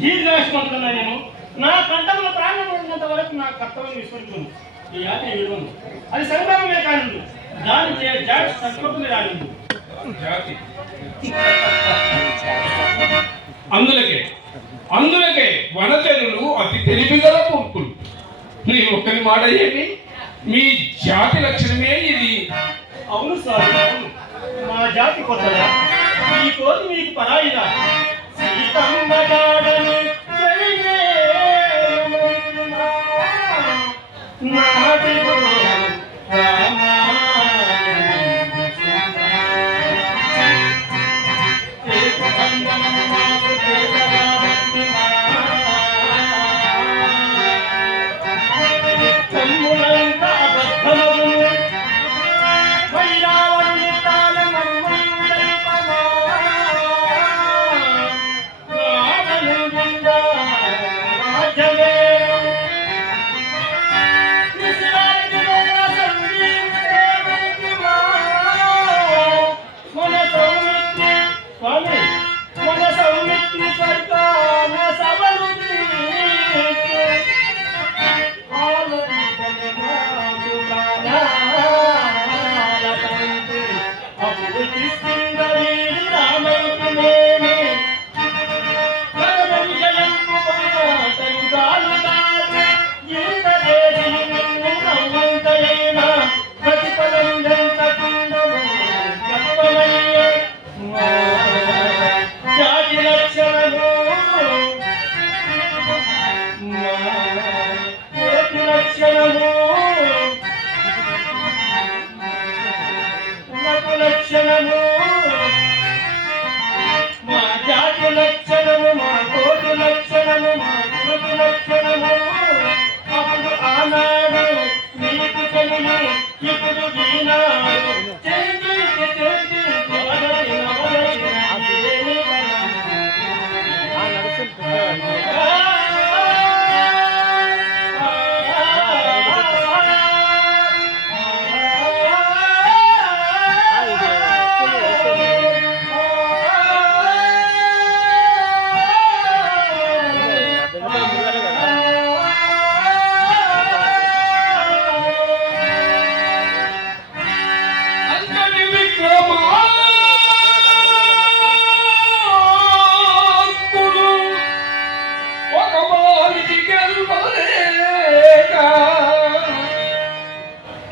దీర్ఘాయుష్మంతున్నా నేను నా కంఠంలో ప్రాణం ఉన్నంత వరకు నా కర్తవ్యం విస్మరించును. ఈ యాత్ర విడువను. అది సంగ్రామమే కానుండు. దాని జాతి సంకల్పమే రానుండు. జాతి అందులకే వనచరులు అతి తెలివిగల మూర్ఖులు. నేను ఒక్కరి మాట ఏంటి, మీ జాతి లక్షణమే ఇది. అవును సార్, అవును. మా జాతి కొత్తదా? ఈ కోతి మీకు పరాయిదా? సీతమ్మ జాడని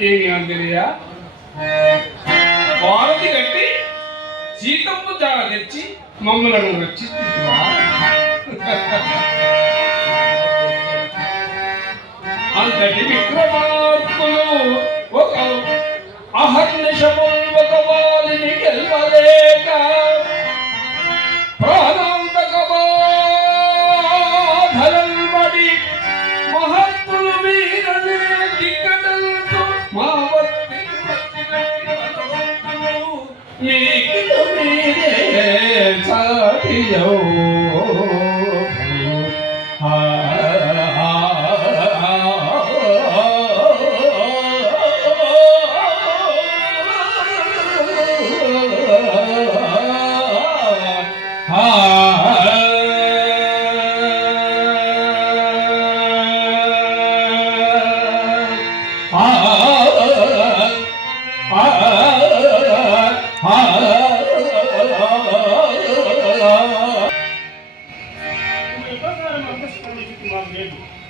ఏమి అందరియా వారధి కట్టి సీతమ్మ జాడ తెచ్చి మమ్మలను రక్షిస్తున్నా. అంతటి విక్రమార్కులు ఒక అహర్నిశము ఒక వాలిని గెలవలేక ప్రాణాంతక బాధలబడి మహత్తులు వీరలే దిక్కడలతో మా వత్తి మీకు మీరే సాటియో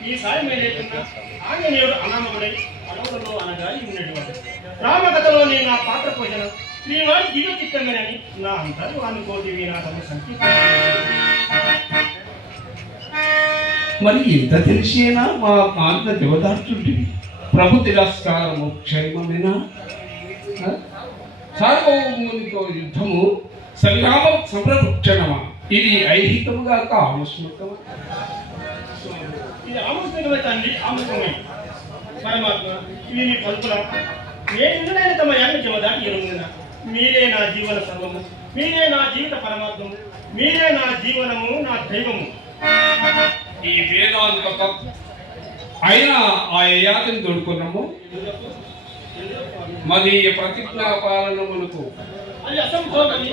ఈ సాయం ఏదైతున్నా ఆంజనేయుడు అనామకుడై అడవులలో అనగా ఉన్నటువంటి రామకథలో నేను నా పాత్ర పోషణ నీ వారి దిగ చిత్తమేనని నా అంతరు అనుకోటివి నా తమ సంకీర్తి. మరి ఇంత తెలిసేనా మా కాంత దేవదార్చుంటివి ప్రభు తిరస్కారము క్షేమమేనా? సార్వభౌమునితో యుద్ధము సంగ్రామ సంరక్షణమా? ఇది ఐహికముగా ఆమస్మృతమా? ఇది ఆమస్మికమే తండ్రి, ఆమస్మికమే పరమాత్మ. ఇది నీ పలుకుల నేను తమ యాన్ని చెవదాటి ఎరుంగిన మీరే నా జీవన సర్వము, మీరే నా జీవిత పరమాత్మము, మీరే నా జీవనము, నా దైవము. ఈ వేదాంత అయినా ఆ యాతిని తోడుకున్నాము మదీయ ప్రతిజ్ఞా పాలనమునకు అది అసంభవమని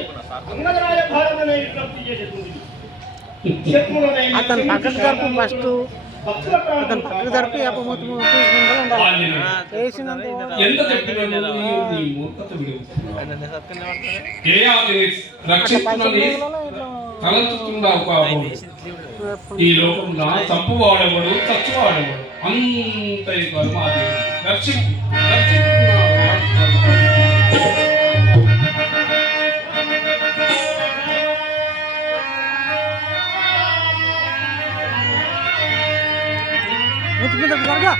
అంగదరాయ భారమనే విజ్ఞప్తి చేసేస్తుంది. శత్రువులనైనా అతను పక్కకు జరుపు ఫస్ట్ భక్తుల ప్రాణాలను అతను పక్కకు జరిపి కాపాడు. అప్పమొత్తు తీసుకుంటూ ఉండాలి ఆంజనేయ, చేసినంత ఎంత చెప్పినా నీవు నీ మూర్ఖత విడుగుతున్నావు. యయాతిని రక్షించునని తలంచుతున్నావు కాబోలు. ఈ లోకం నా చంపువాడెవడు చచ్చువాడెవడు అంత మాది రక్షించున్నావు. ముత్తు మీద జరగా